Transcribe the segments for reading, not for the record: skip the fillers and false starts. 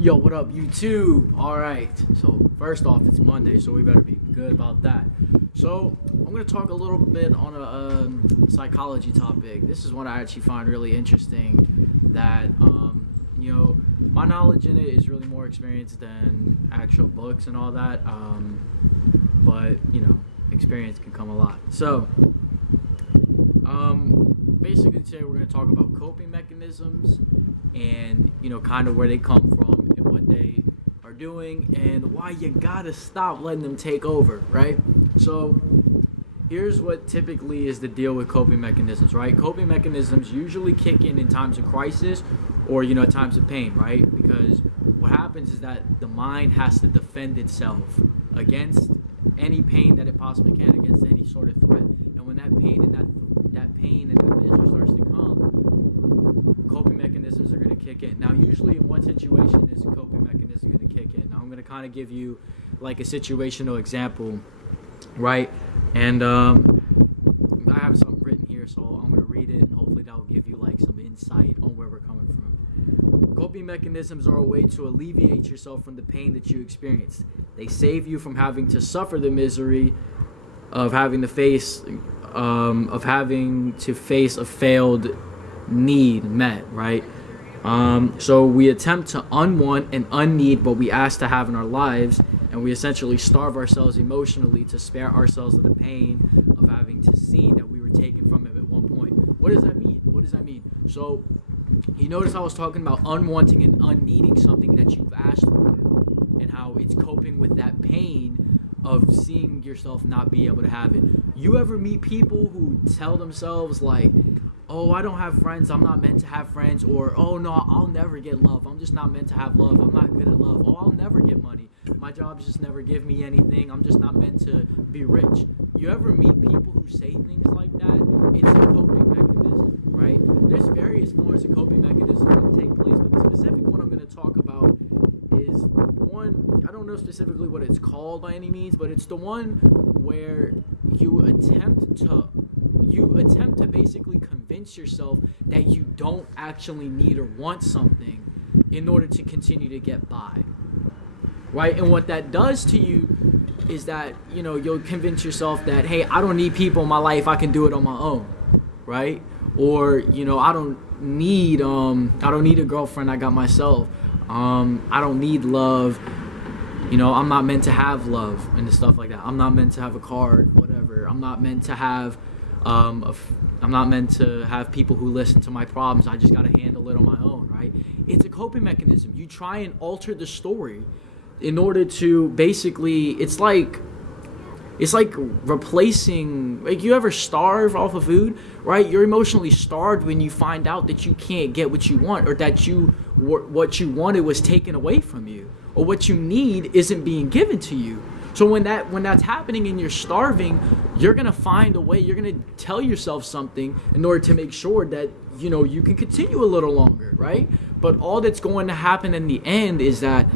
Yo, what up, YouTube? All right. So first off, it's Monday, so we better be good about that. So I'm gonna talk a little bit on a psychology topic. This is one I actually find really interesting. That my knowledge in it is really more experience than actual books and all that. But experience can come a lot. So basically today we're gonna talk about coping mechanisms and kind of where they come from and what they are doing and why you gotta stop letting them take over, right? So here's what typically is the deal with coping mechanisms, right? Coping mechanisms usually kick in times of crisis or times of pain, right? Because what happens is that the mind has to defend itself against any pain that it possibly can, against any sort of threat. And when that pain and that pain and that misery starts to come, coping mechanisms are going to kick in. Now, usually in what situation is a coping mechanism going to kick in? Now, I'm going to kind of give you like a situational example, right? And I have something written here, so I'm going to read it, and hopefully that will give you like some insight on where we're coming from. Coping mechanisms are a way to alleviate yourself from the pain that you experience. They save you from having to suffer the misery of having to face a failed need met, right? So we attempt to unwant and unneed what we ask to have in our lives, and we essentially starve ourselves emotionally to spare ourselves of the pain of having to see that we were taken from it at one point. What does that mean? So you notice I was talking about unwanting and unneeding something that you've asked for, and how it's coping with that pain of seeing yourself not be able to have it. You ever meet people who tell themselves like, oh, I don't have friends, I'm not meant to have friends, or oh no, I'll never get love, I'm just not meant to have love, I'm not good at love, oh, I'll never get money, my jobs just never give me anything, I'm just not meant to be rich. You ever meet people who say things like that? It's a coping mechanism, right? There's various forms of coping mechanisms that take place, but the specific one I'm going to talk about is one, I don't know specifically what it's called by any means, but it's the one where you attempt to basically convince yourself that you don't actually need or want something in order to continue to get by, right? And what that does to you is that you'll convince yourself that, hey, I don't need people in my life, I can do it on my own, right? Or I don't need a girlfriend, I got myself. I don't need love. I'm not meant to have love and stuff like that. I'm not meant to have a car, whatever. I'm not meant to have I'm not meant to have people who listen to my problems. I just got to handle it on my own, right? It's a coping mechanism. You try and alter the story in order to basically, it's like replacing, like, you ever starve off of food, right? You're emotionally starved when you find out that you can't get what you want, or that what you wanted was taken away from you, or what you need isn't being given to you. So when that's happening and you're starving, you're gonna find a way. You're gonna tell yourself something in order to make sure that you can continue a little longer, right? But all that's going to happen in the end is that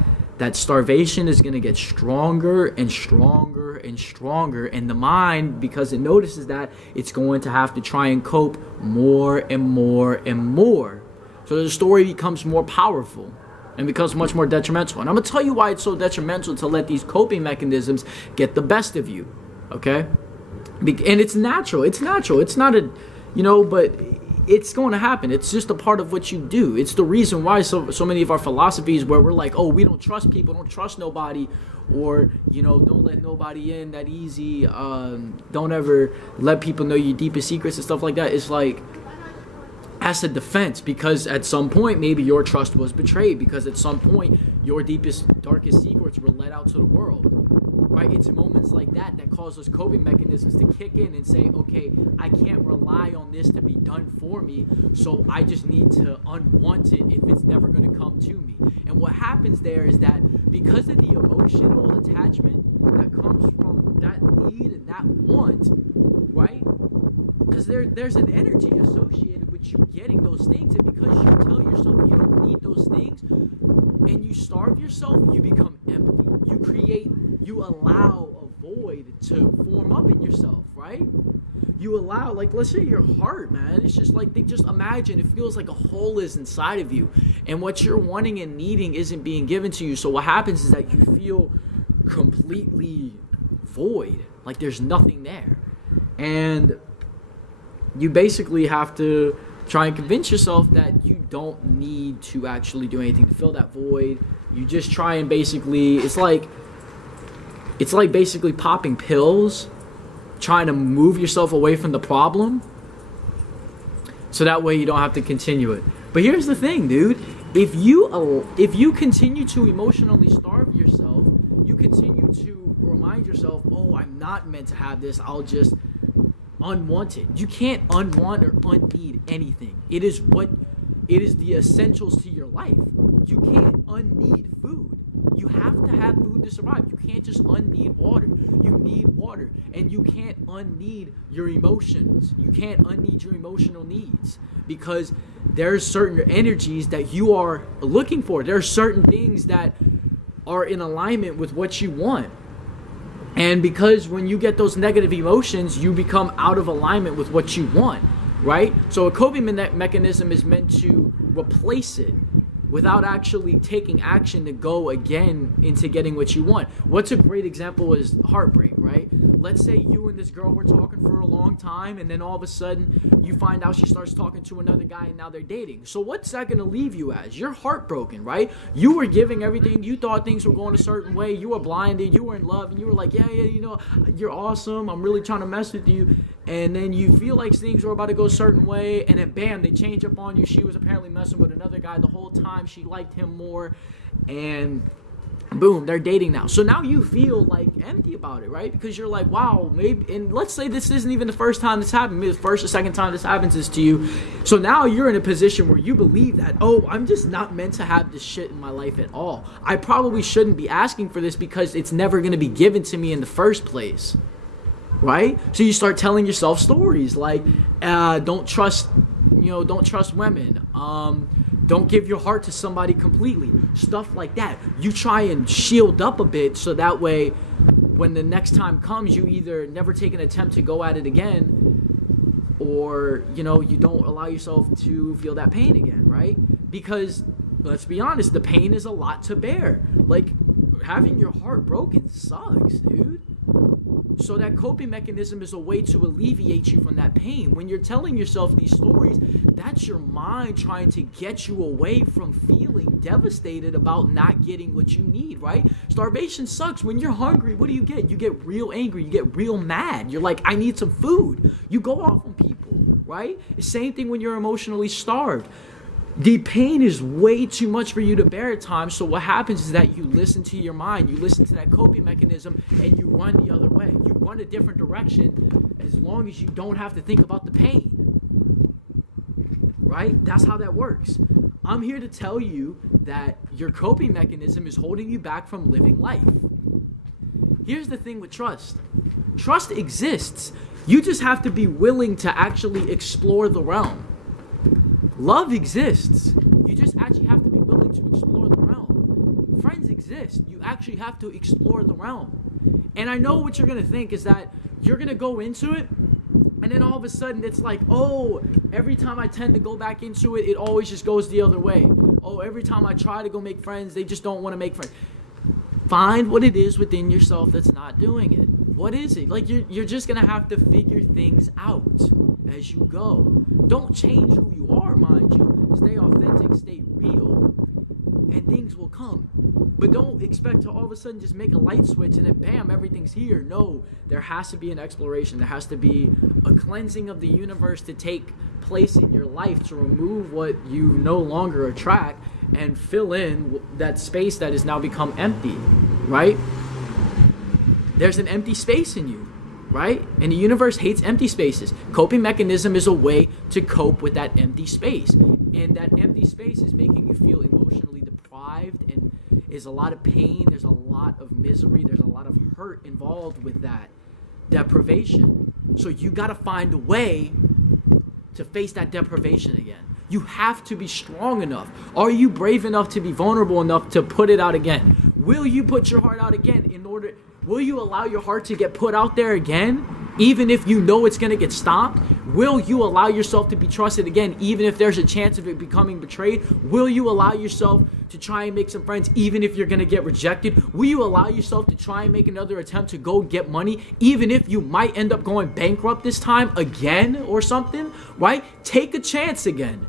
starvation is gonna get stronger and stronger and stronger, and the mind, because it notices that, it's going to have to try and cope more and more and more. So the story becomes more powerful and becomes much more detrimental. And I'm going to tell you why it's so detrimental to let these coping mechanisms get the best of you, okay? And it's natural. It's not but it's going to happen. It's just a part of what you do. It's the reason why so many of our philosophies, where we're like, oh, we don't trust people, don't trust nobody, or, don't let nobody in that easy, don't ever let people know your deepest secrets and stuff like that. It's like, as a defense, because at some point maybe your trust was betrayed, because at some point your deepest, darkest secrets were let out to the world, right? It's moments like that cause those coping mechanisms to kick in and say, okay, I can't rely on this to be done for me, so I just need to unwant it if it's never going to come to me. And what happens there is that because of the emotional attachment that comes from that need and that want, right? Because there's an energy associated with you getting those things, and because you tell yourself you don't need those things and you starve yourself, you become empty. You allow a void to form up in yourself, right? You allow now, like, let's say your heart, man, it's just like, they just imagine, it feels like a hole is inside of you, and what you're wanting and needing isn't being given to you. So what happens is that you feel completely void, like there's nothing there. And you basically have to try and convince yourself that you don't need to actually do anything to fill that void. You just try and basically, it's like basically popping pills, trying to move yourself away from the problem, so that way you don't have to continue it. But here's the thing, dude. If you continue to emotionally starve yourself, you continue to remind yourself, oh, I'm not meant to have this, I'll just unwant it. You can't unwant or unneed anything. It is the essentials to your life. You can't unneed food. You have to have food to survive. You can't just unneed water. You need water. And you can't unneed your emotions. You can't unneed your emotional needs, because there's certain energies that you are looking for. There are certain things that are in alignment with what you want. And because when you get those negative emotions, you become out of alignment with what you want, right? So a coping mechanism is meant to replace it without actually taking action to go again into getting what you want. What's a great example is heartbreak, right? Let's say you and this girl were talking for a long time, and then all of a sudden you find out she starts talking to another guy, and now they're dating. So what's that going to leave you as? You're heartbroken, right? You were giving everything. You thought things were going a certain way. You were blinded. You were in love, and you were like, yeah, you know, you're awesome. I'm really trying to mess with you. And then you feel like things are about to go a certain way, and then bam, they change up on you. She was apparently messing with another guy the whole time. She liked him more, and boom, they're dating now. So now you feel like empty about it, right? Because you're like, wow, maybe, and let's say this isn't even the first time this happened. Maybe the first or second time this happens is to you. So now you're in a position where you believe that, oh, I'm just not meant to have this shit in my life at all. I probably shouldn't be asking for this because it's never going to be given to me in the first place. Right? So you start telling yourself stories like, don't trust women. Don't give your heart to somebody completely. Stuff like that. You try and shield up a bit so that way when the next time comes, you either never take an attempt to go at it again, or, you don't allow yourself to feel that pain again, right? Because, let's be honest, the pain is a lot to bear. Like, having your heart broken sucks, dude. So that coping mechanism is a way to alleviate you from that pain. When you're telling yourself these stories, that's your mind trying to get you away from feeling devastated about not getting what you need, right? Starvation sucks. When you're hungry, what do? You get real angry. You get real mad. You're like, I need some food. You go off on people, right? The same thing when you're emotionally starved. The pain is way too much for you to bear at times, so what happens is that you listen to your mind, you listen to that coping mechanism, and you run the other way. You run a different direction as long as you don't have to think about the pain. Right? That's how that works. I'm here to tell you that your coping mechanism is holding you back from living life. Here's the thing with trust. Trust exists. You just have to be willing to actually explore the realm. Love exists. You just actually have to be willing to explore the realm. Friends exist. You actually have to explore the realm. And I know what you're going to think is that you're going to go into it, and then all of a sudden it's like, oh, every time I tend to go back into it, it always just goes the other way. Oh, every time I try to go make friends, they just don't want to make friends. Find what it is within yourself that's not doing it. What is it? Like, you're just going to have to figure things out as you go. Don't change who you are, mind you. Stay authentic, stay real, and things will come. But don't expect to all of a sudden just make a light switch and then bam, everything's here. No, there has to be an exploration. There has to be a cleansing of the universe to take place in your life to remove what you no longer attract and fill in that space that has now become empty, right? There's an empty space in you, right? And the universe hates empty spaces. Coping mechanism is a way to cope with that empty space. And that empty space is making you feel emotionally deprived, and is a lot of pain. There's a lot of misery. There's a lot of hurt involved with that deprivation. So you got to find a way to face that deprivation again. You have to be strong enough. Are you brave enough to be vulnerable enough to put it out again? Will you put your heart out again will you allow your heart to get put out there again, even if you know it's going to get stopped? Will you allow yourself to be trusted again, even if there's a chance of it becoming betrayed? Will you allow yourself to try and make some friends, even if you're going to get rejected? Will you allow yourself to try and make another attempt to go get money, even if you might end up going bankrupt this time again or something, right? Take a chance again,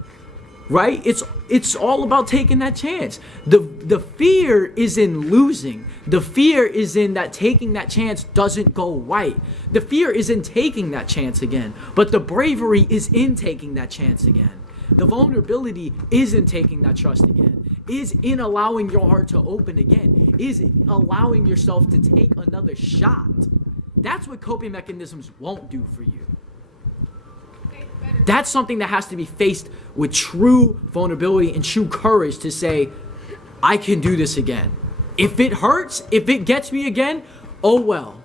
right? It's all about taking that chance. The fear is in losing. The fear is in that taking that chance doesn't go right. The fear is in taking that chance again. But the bravery is in taking that chance again. The vulnerability is in taking that trust again. Is in allowing your heart to open again. Is allowing yourself to take another shot. That's what coping mechanisms won't do for you. That's something that has to be faced with true vulnerability and true courage to say, I can do this again. If it hurts, if it gets me again, oh well.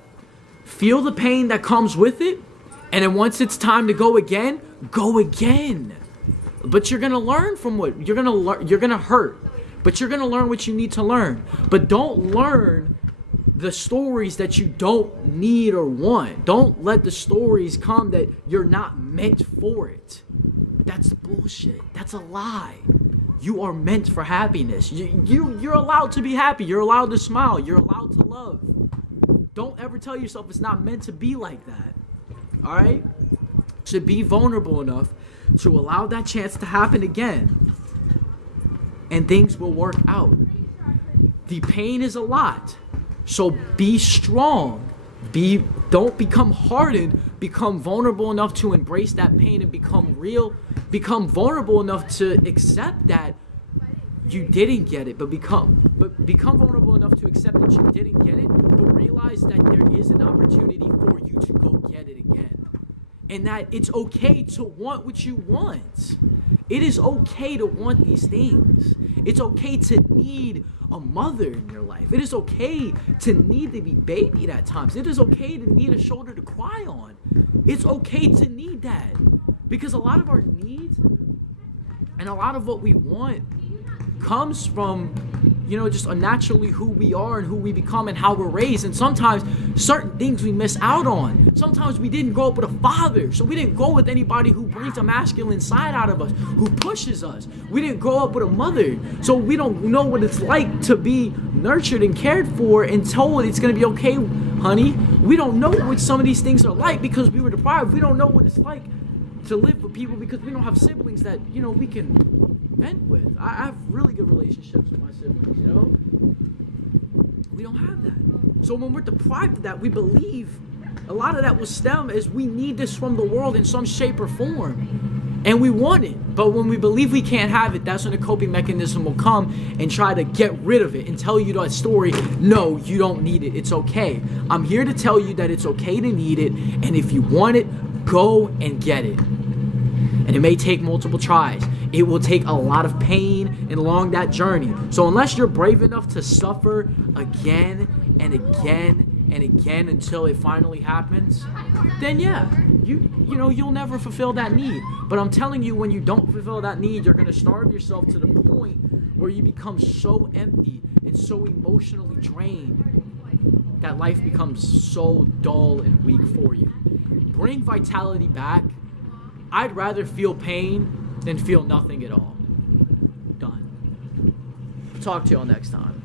Feel the pain that comes with it, and then once it's time to go again, go again. But you're going to learn from what you're going to hurt, but you're going to learn what you need to learn. But don't learn the stories that you don't need or want. Don't let the stories come that you're not meant for it. That's bullshit. That's a lie. You are meant for happiness. You're allowed to be happy. You're allowed to smile. You're allowed to love. Don't ever tell yourself it's not meant to be like that. All right? To be vulnerable enough to allow that chance to happen again. And things will work out. The pain is a lot. So be strong. Don't become hardened. Become vulnerable enough to embrace that pain and become real. Become vulnerable enough to accept that you didn't get it, but become vulnerable enough to accept that you didn't get it, but realize that there is an opportunity for you to go get it again. And that it's okay to want what you want. It is okay to want these things. It's okay to need a mother in your life. It is okay to need to be babied at times. It is okay to need a shoulder to cry on. It's okay to need that. Because a lot of our needs and a lot of what we want comes from, just naturally who we are and who we become and how we're raised. And sometimes certain things we miss out on. Sometimes we didn't grow up with a father, so we didn't grow with anybody who brings a masculine side out of us, who pushes us. We didn't grow up with a mother, so we don't know what it's like to be nurtured and cared for and told it's going to be okay, honey. We don't know what some of these things are like because we were deprived. We don't know what it's like to live with people because we don't have siblings that, we can vent with. I have really good relationships with my siblings, We don't have that. So when we're deprived of that, we believe a lot of that will stem as we need this from the world in some shape or form. And we want it. But when we believe we can't have it, that's when the coping mechanism will come and try to get rid of it and tell you that story, no, you don't need it. It's okay. I'm here to tell you that it's okay to need it. And if you want it, go and get it. And it may take multiple tries. It will take a lot of pain and along that journey. So unless you're brave enough to suffer again and again and again until it finally happens, then yeah, you'll never fulfill that need. But I'm telling you, when you don't fulfill that need, you're going to starve yourself to the point where you become so empty and so emotionally drained that life becomes so dull and weak for you. Bring vitality back. I'd rather feel pain than feel nothing at all. Done. Talk to y'all next time.